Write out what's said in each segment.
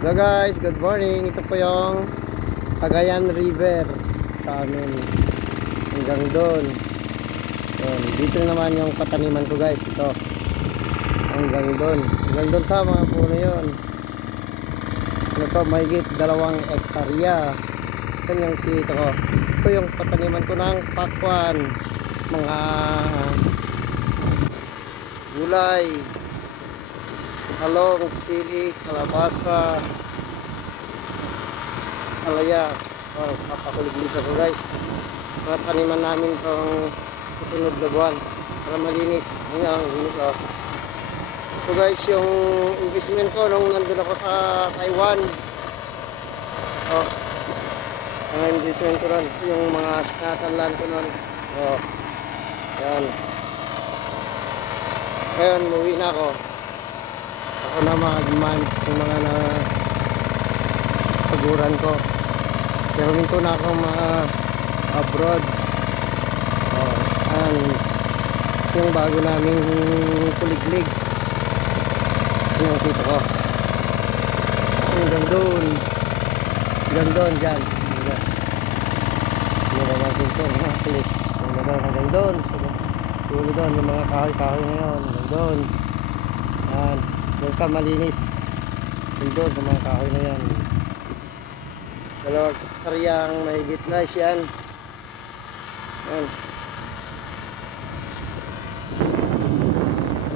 Hello guys, good morning. Ito po yung Cagayan River sa amin. Hanggang doon. Yun. Dito naman yung pataniman ko guys. Ito. Hanggang doon. Hanggang doon sa mga puno yun. Ano to, mahigit dalawang ektarya. Ito yung kita ko. Ito yung pataniman ko ng pakwan. Mga gulay, talong, sili, kalabasa, alaya. Oh, papakulig dito ko guys. Para taniman namin itong susunod na buwan. Para malinis. Yun ang linis oh. So guys, yung investment ko nung nandun ako sa Taiwan. Oh. Ang investment ko ron. Yung mga sinasanlan ko nun. Oh. Yan. Ngayon, muwi na ako. Ako na mag-manage ng mga na paguran ko. Pero minto na ako mga abroad. Oh, yan. Yung bago naming kuliglig. Yung kita ko. Hanggang doon. Hanggang doon, dyan. Yung mga pinto, mga kulig. Hanggang doon, hanggang doon. Tulo doon, yung mga kahoy-kahoy na yun. Hanggang doon. Yan. Yung sa malinis. Yung doon, sa mga kahoy na yan. Dalawang karyang may guys yan. Yan.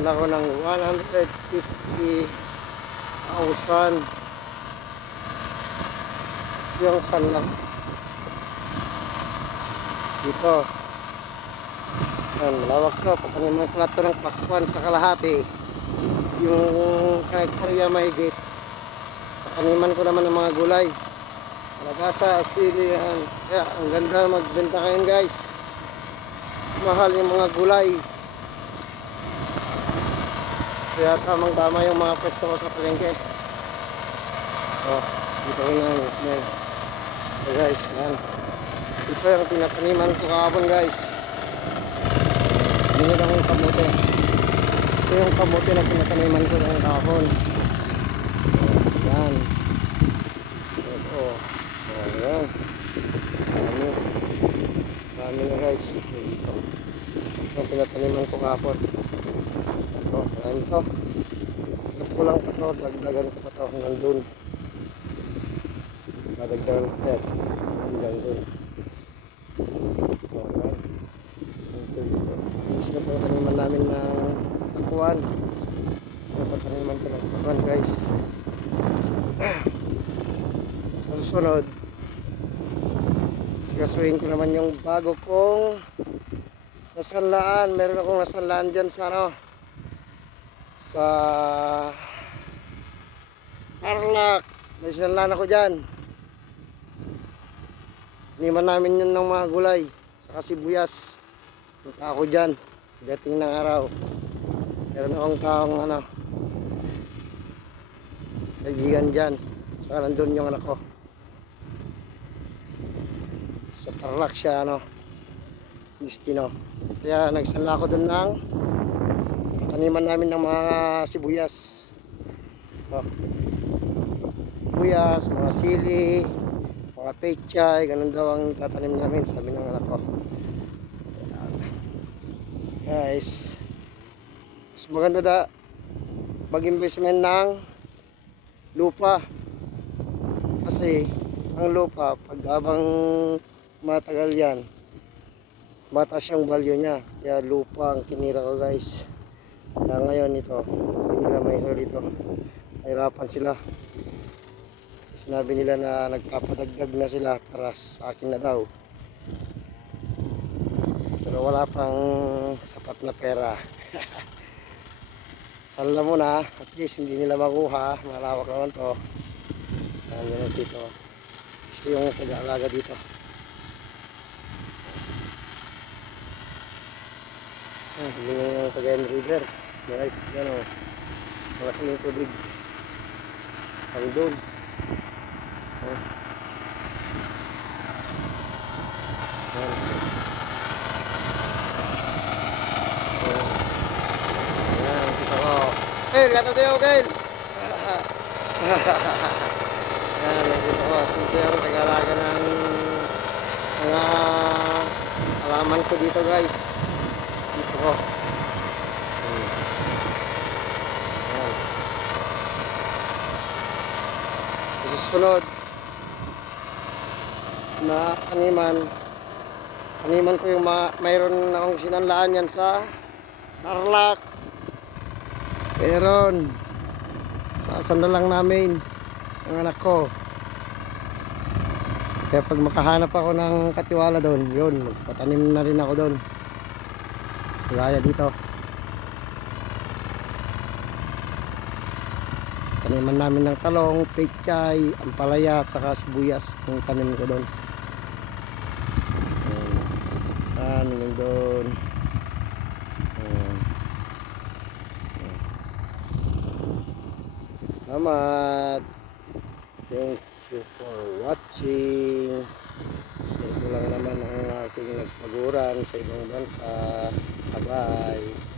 Wala ko ng 150,000 yung sanlang dito yan, malawak to pataniman ko na to ng pakwan sa kalahati yung sa hektarya mahigit pataniman ko naman ng mga gulay. Kalabasa, sili yan. Kaya ang ganda magbenta ngayon guys. Mahal yung mga gulay. Kaya tamang tama yung mga pwesto ko sa palengke. Oh, dito ko na may So guys, yan. Ito yung pinataniman ko kahapon guys. Hindi lang yung kamote. Ito yung kamote na pinataniman ko ng kahapon. Yan. Oo. Oh, yan. Marami. Marami na guys. Ito. Ito yung pinataniman ko kahapon. Ito, marami to. Ito kulang pa to. Dagdagan ko pa to hanggang dun madagdagan ko yan hanggang dun Alright. ito dito is na itong taniman namin ng kakuan ito pa taniman ko ng kakuan guys sa susunod sigasuhin ko naman yung bago kong nasanlaan meron akong nasanlaan dyan sa ano sa Tarlac may sinalaan ako dyan Niman namin yun ng mga gulay sa kasibuyas. Punta ako dyan. Dating ng araw. Meron akong taong ano, kaibigan dyan. Saka nandun yung anak ko. Sa Tarlac siya ano, Destino. Kaya nagsala ako dun ng taniman namin ng mga sibuyas. Oh. Sibuyas, mga sili, mga pechay, ganun daw ang tatanim namin, sabi ng anak ko. Guys, mas maganda da mag-investment ng lupa. Kasi ang lupa, pag habang matagal yan, mataas yung value niya. Kaya lupa ang kinira ko guys. Na ngayon ito, hindi nila may dito. Mahirapan sila sinabi nila na nagpapadagdag na sila para sa akin na daw pero wala pang sapat na pera sala mo na at least hindi nila makuha malawak naman to. Yan yan dito. Siya yung taga-alaga dito. Ah, hindi na yung Cagayan River guys yan o malaki yung tubig. Ang doon Oh. Ayan. Ayan, kita ko. Kel, kata tayo, Kel. Yan, nandito ko. Dito yung tagalaga ng mga halaman ko dito guys. Dito ko. Susunod na animan animan ko yung ma mayroon akong sinanlaan yan sa Tarlac meron sasanda lang namin ang anak ko. Kaya pag makahanap ako ng katiwala doon yun magpatanim na rin ako doon. Gaya dito. Taniman namin ng talong, pechay, ampalaya, at saka sibuyas yung tanim ko doon. Ayan, hanggang doon Ayan. Ayan. Salamat. Thank you for watching. Share ko lang naman ang aking nagpaguran sa ibang bansa. Bye-bye